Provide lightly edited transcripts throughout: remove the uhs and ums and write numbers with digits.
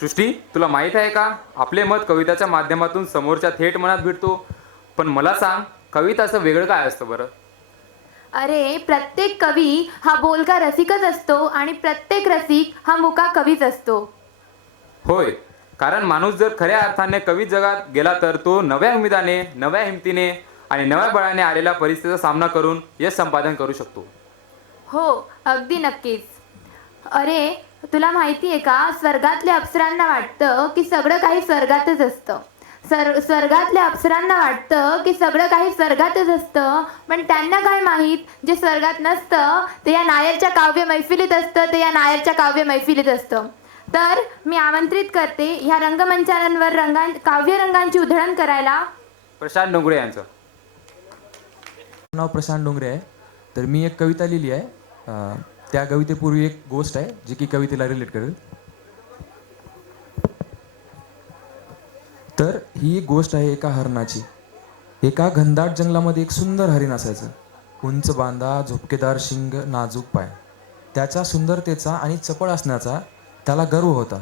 सृष्टी, तुला माहीत आहे का, आपले मत कविताच्या माध्यमातून समोरच्या थेट मनात भिडतो. पण मला सांग, कविताचं वेगळं काय असतं बरं? अरे, प्रत्येक कवी हा बोलका रसिकच असतो आणि प्रत्येक रसिक हा मुका कवीच असतो. होय, कारण माणूस जर खऱ्या अर्थाने कवी जगात गेला तर तो नव्या उमेदाने, नव्या हिमतीने आणि नव्या बळाने आलेल्या परिस्थितीचा सामना करून यश संपादन करू शकतो. हो, अगदी नक्कीच. अरे, तुला माहिती आहे का, स्वर्गातल्या अप्सरांना वाटतं की सगळं काही स्वर्गातच असतं. स्वर्गातल्या अप्सरांना वाटतं की सगळं काही स्वर्गातच असतं, पण त्यांना काय माहीत, जे स्वर्गात नसतं ते या नायरच्या काव्य मैफिलीत असतं, ते या नायरच्या काव्य मैफिलीत असतं. तर मी आमंत्रित करते ह्या रंगमंचांवर काव्यरंगांची उधळण करायला प्रशांत डोंगरे यांचं. नाव प्रशांत डोंगरे आहे. तर मी एक कविता लिहिली आहे. त्या कवितेपूर्वी एक गोष्ट आहे जी की कवितेला रिलेट करेल. तर ही एक गोष्ट आहे एका हरणाची. एका घनदाट जंगलामध्ये एक सुंदर हरिण असायचं. उंच बांधा, झुपकेदार शिंग, नाजूक पाय. त्याच्या सुंदरतेचा आणि चपळ असण्याचा त्याला गर्व होता.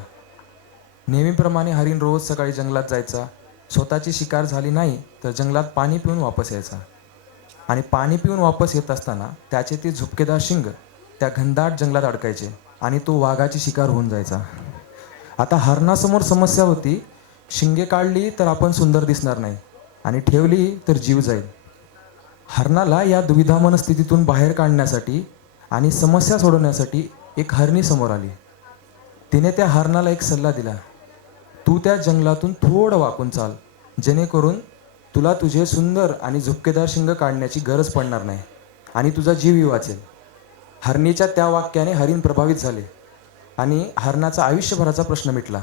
नेहमीप्रमाणे हरिण रोज सकाळी जंगलात जायचा. स्वतःची शिकार झाली नाही तर जंगलात पाणी पिऊन वापस यायचा. आणि पाणी पिऊन वापस येत असताना त्याचे ते झुपकेदार शिंग त्या घनदाट जंगलात अडकायचे आणि तो वाघाची शिकार होऊन जायचा. आता हरणासमोर समस्या होती. शिंगे काढली तर आपण सुंदर दिसणार नाही आणि ठेवली तर जीव जाईल. हरणाला या दुविधा मनस्थितीतून बाहेर काढण्यासाठी आणि समस्या सोडवण्यासाठी एक हरणी समोर आली. तिने त्या हरणाला एक सल्ला दिला. तू त्या जंगलातून थोडं वाकून चाल, जेणेकरून तुला तुझे सुंदर आणि झुपकेदार शिंग काढण्याची गरज पडणार नाही आणि तुझा जीवही वाचेल. हरणीच्या त्या वाक्याने हरिण प्रभावित झाले आणि हरणाचा आयुष्यभराचा प्रश्न मिटला.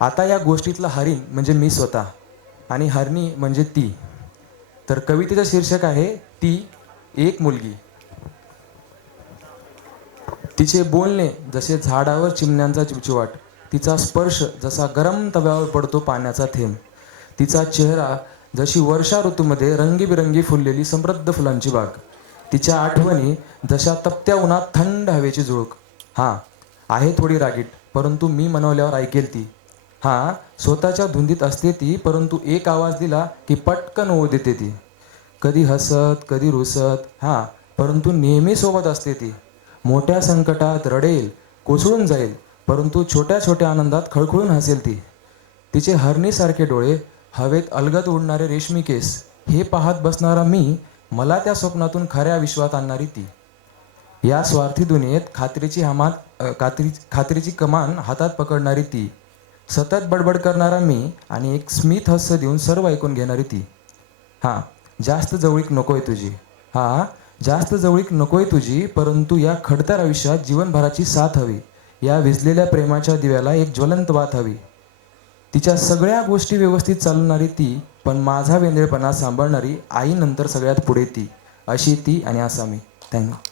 आता या गोष्टीतला हरिण म्हणजे मी स्वतः आणि हरणी म्हणजे ती. तर कवितेचं शीर्षक आहे ती एक मुलगी. तिचे बोलणे जसे झाडावर चिमण्यांचा चिवचिवाट, तिचा स्पर्श जसा गरम तव्यावर पडतो पाण्याचा थेंब, तिचा चेहरा जशी वर्षा ऋतूमध्ये रंगीबिरंगी फुललेली समृद्ध फुलांची बाग, तिच्या आठवणी जशा तपत्या उन्हात थंड हवेची झुळूक. हां, आहे थोडी रागीट, परंतु मी मनवल्यावर ऐकेल ती. हां, स्वतःच्या धुंदीत असते ती, परंतु एक आवाज दिला की पटकन ओढ देते ती. कधी हसत, कधी रुसत, हां, परंतु नेहमी सोबत असते ती. मोठ्या संकटात रडेल, कोसळून जाईल, परंतु छोट्या छोट्या आनंदात खळखळून हसेल ती. तिचे हरणीसारखे डोळे, हवेत अलगद उडणारे रेशमी केस, हे पाहत बसणारा मी, मला त्या स्वप्नातून खऱ्या विश्वात आणणारी ती. या स्वार्थी दुनियेत खात्रीची कमान हातात पकडणारी ती. सतत बडबड करणारा मी आणि एक स्मित हास्य देऊन सर्व ऐकून घेणारी ती. हां, जास्त जवळीक नकोय तुझी. हां, जास्त जवळीक नकोय तुझी, परंतु या खडतर आयुष्यात जीवनभराची साथ हवी. या विझलेल्या प्रेमाच्या दिव्याला एक ज्वलंत वात हवी. तिच्या सगळ्या गोष्टी व्यवस्थित चालवणारी ती, पण माझा वेंधळेपणा सांभाळणारी आई, नंतर सगळ्यात पुढे ती. अशी ती आणि असा मी. थँक्यू.